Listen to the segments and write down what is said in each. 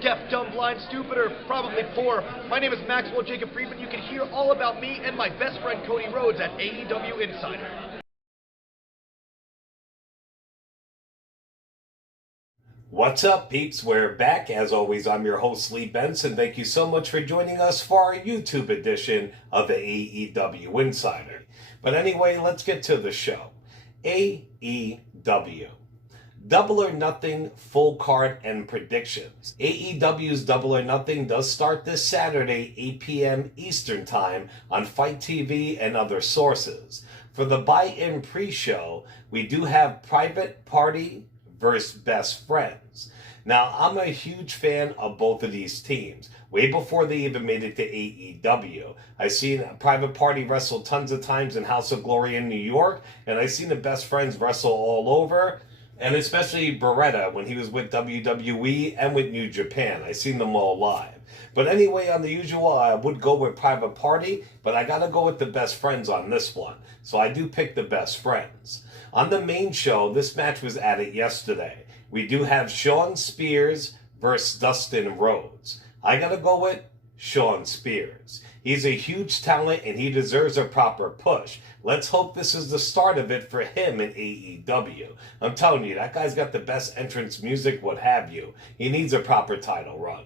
deaf, dumb, blind, stupid, or probably poor. My name is Maxwell Jacob Friedman. You can hear all about me and my best friend Cody Rhodes at AEW Insider. What's up, peeps? We're back. As always, I'm your host, Lee Benson. Thank you so much for joining us for our YouTube edition of the AEW Insider. But anyway, let's get to the show. AEW. Double or Nothing, full card and predictions. AEW's Double or Nothing does start this Saturday, 8 p.m. Eastern Time on Fight TV and other sources. For the buy-in pre-show, we do have Private Party versus Best Friends. Now, I'm a huge fan of both of these teams. Way before they even made it to AEW. I've seen Private Party wrestle tons of times in House of Glory in New York, and I've seen the Best Friends wrestle all over, and especially Beretta when he was with WWE and with New Japan. I've seen them all live. But anyway, on the usual, I would go with Private Party, but I gotta go with the Best Friends on this one. So I do pick the Best Friends. On the main show, this match was added yesterday. We do have Shawn Spears versus Dustin Rhodes. I gotta go with Shawn Spears. He's a huge talent and he deserves a proper push. Let's hope this is the start of it for him in AEW. I'm telling you, that guy's got the best entrance music, what have you. He needs a proper title run.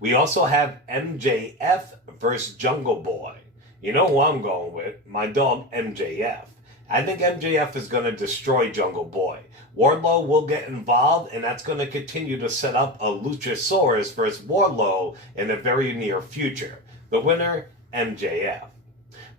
We also have MJF versus Jungle Boy. You know who I'm going with? My dog MJF. I think MJF is going to destroy Jungle Boy. Wardlow will get involved, and that's going to continue to set up a Luchasaurus versus Wardlow in the very near future. The winner, MJF.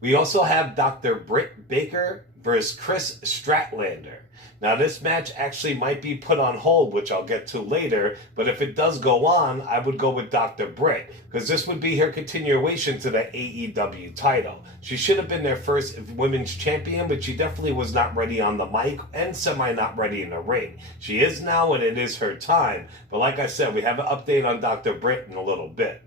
We also have Dr. Britt Baker versus Chris Statlander. Now, this match actually might be put on hold, which I'll get to later, but if it does go on, I would go with Dr. Britt, because this would be her continuation to the AEW title. She should have been their first women's champion, but she definitely was not ready on the mic and semi-not ready in the ring. She is now, and it is her time, but like I said, we have an update on Dr. Britt in a little bit.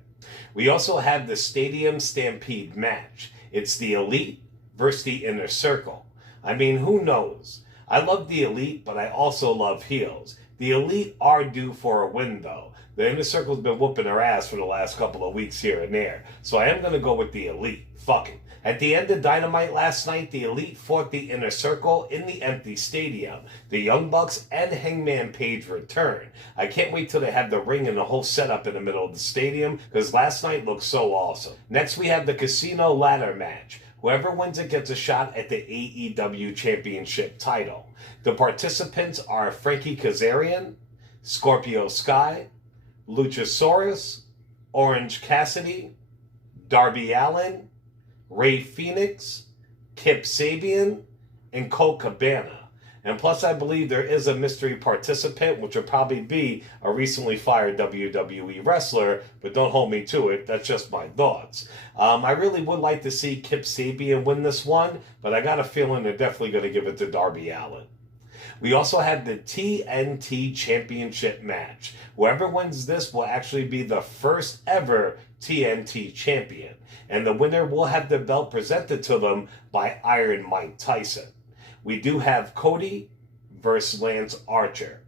We also have the Stadium Stampede match. It's the Elite versus the Inner Circle. I mean, who knows? I love the Elite, but I also love heels. The Elite are due for a win, though. The Inner Circle's been whooping their ass for the last couple of weeks here and there. So I am going to go with the Elite. Fuck it. At the end of Dynamite last night, the Elite fought the Inner Circle in the empty stadium. The Young Bucks and Hangman Page return. I can't wait till they have the ring and the whole setup in the middle of the stadium, because last night looked so awesome. Next, we have the Casino Ladder match. Whoever wins it gets a shot at the AEW Championship title. The participants are Frankie Kazarian, Scorpio Sky, Luchasaurus, Orange Cassidy, Darby Allin, Rey Fenix, Kip Sabian, and Colt Cabana. And plus, I believe there is a mystery participant, which will probably be a recently fired WWE wrestler, but don't hold me to it. That's just my thoughts. I really would like to see Kip Sabian win this one, but I got a feeling they're definitely going to give it to Darby Allin. We also have the TNT Championship match. Whoever wins this will actually be the first ever TNT champion, and the winner will have the belt presented to them by Iron Mike Tyson. We do have Cody versus Lance Archer.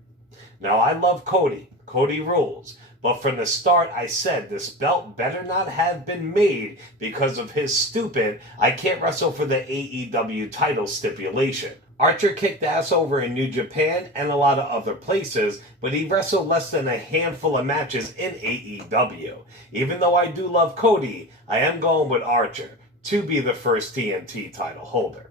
Now, I love Cody. Cody rules. But from the start, I said this belt better not have been made because of his stupid, I can't wrestle for the AEW title stipulation. Archer kicked ass over in New Japan and a lot of other places, but he wrestled less than a handful of matches in AEW. Even though I do love Cody, I am going with Archer to be the first TNT title holder.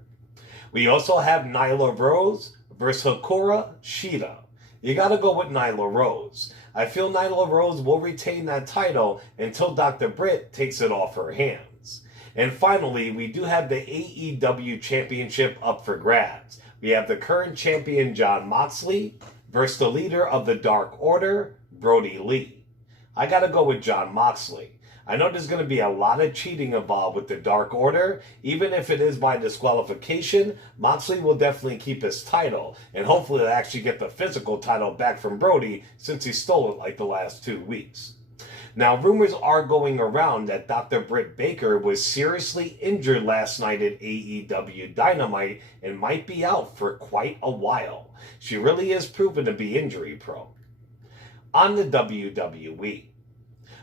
We also have Nyla Rose versus Hikaru Shida. You gotta go with Nyla Rose. I feel Nyla Rose will retain that title until Dr. Britt takes it off her hands. And finally, we do have the AEW Championship up for grabs. We have the current champion Jon Moxley versus the leader of the Dark Order, Brody Lee. I gotta go with Jon Moxley. I know there's going to be a lot of cheating involved with the Dark Order. Even if it is by disqualification, Moxley will definitely keep his title. And hopefully they'll actually get the physical title back from Brody, since he stole it like the last 2 weeks. Now, rumors are going around that Dr. Britt Baker was seriously injured last night at AEW Dynamite and might be out for quite a while. She really is proven to be injury prone. on the WWE.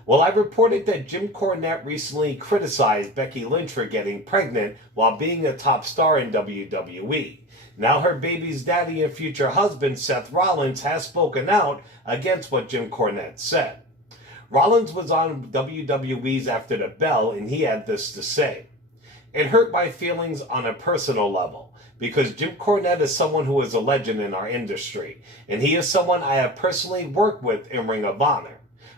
Well, I reported that Jim Cornette recently criticized Becky Lynch for getting pregnant while being a top star in WWE. Now her baby's daddy and future husband, Seth Rollins, has spoken out against what Jim Cornette said. Rollins was on WWE's After the Bell, and he had this to say. It hurt my feelings on a personal level, because Jim Cornette is someone who is a legend in our industry, and he is someone I have personally worked with in Ring of Honor.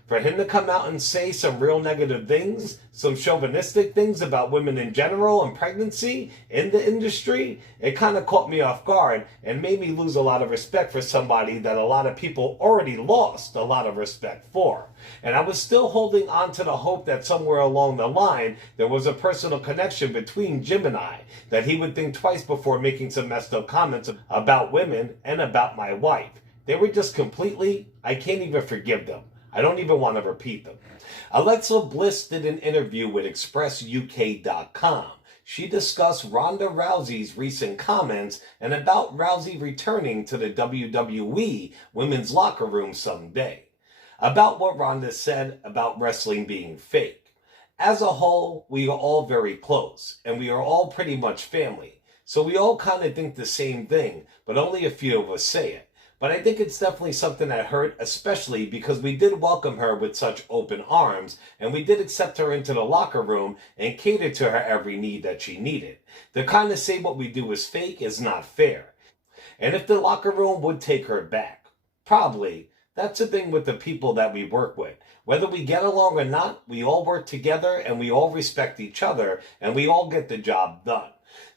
For him to come out and say some real negative things, some chauvinistic things about women in general and pregnancy in the industry, it kind of caught me off guard and made me lose a lot of respect for somebody that a lot of people already lost a lot of respect for. And I was still holding on to the hope that somewhere along the line there was a personal connection between Jim and I, that he would think twice before making some messed up comments about women and about my wife. They were just completely, I can't even forgive them. I don't even want to repeat them. Alexa Bliss did an interview with ExpressUK.com. She discussed Ronda Rousey's recent comments and about Rousey returning to the WWE women's locker room someday. About what Ronda said about wrestling being fake. As a whole, we are all very close, and we are all pretty much family. So we all kind of think the same thing, but only a few of us say it. But I think it's definitely something that hurt, especially because we did welcome her with such open arms, and we did accept her into the locker room and cater to her every need that she needed. To kind of say what we do is fake is not fair. And if the locker room would take her back, probably, that's the thing with the people that we work with. Whether we get along or not, we all work together and we all respect each other and we all get the job done.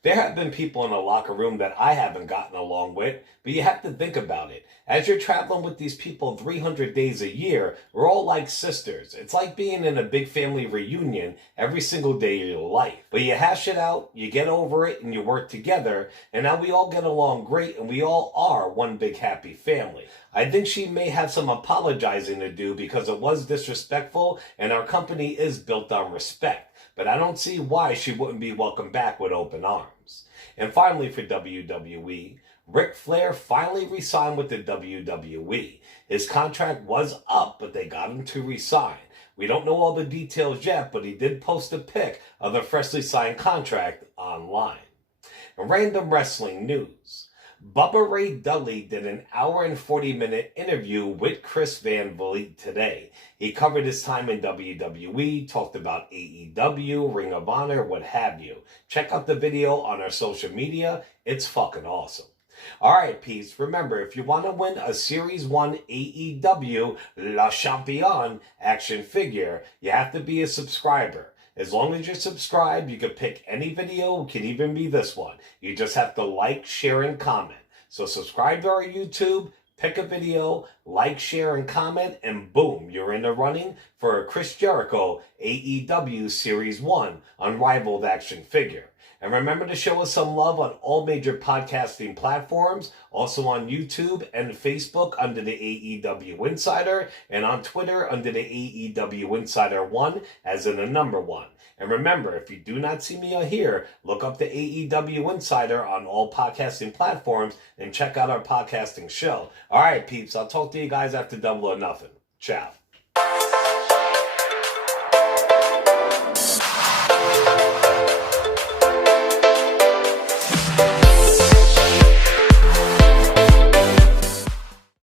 There have been people in the locker room that I haven't gotten along with, but you have to think about it. As you're traveling with these people 300 days a year, we're all like sisters. It's like being in a big family reunion every single day of your life. But you hash it out, you get over it, and you work together, and now we all get along great, and we all are one big happy family. I think she may have some apologizing to do because it was disrespectful, and our company is built on respect. But I don't see why she wouldn't be welcomed back with open arms. And finally for WWE, Ric Flair finally re-signed with the WWE. His contract was up, but they got him to re-sign. We don't know all the details yet, but he did post a pic of the freshly signed contract online. Random wrestling news. Bubba Ray Dudley did an hour and 40-minute interview with Chris Van Vliet today. He covered his time in WWE, talked about AEW, Ring of Honor, what have you. Check out the video on our social media. It's fucking awesome. Alright, peeps, remember, if you want to win a Series 1 AEW La Champion action figure, you have to be a subscriber. As long as you're subscribed, you can pick any video. It can even be this one. You just have to like, share, and comment. So subscribe to our YouTube, pick a video, like, share, and comment, and boom, you're in the running for a Chris Jericho AEW Series 1 Unrivaled action figure. And remember to show us some love on all major podcasting platforms, also on YouTube and Facebook under the AEW Insider, and on Twitter under the AEW Insider 1, as in the number 1. And remember, if you do not see me on here, look up the AEW Insider on all podcasting platforms and check out our podcasting show. All right, peeps, I'll talk to you guys after Double or Nothing. Ciao.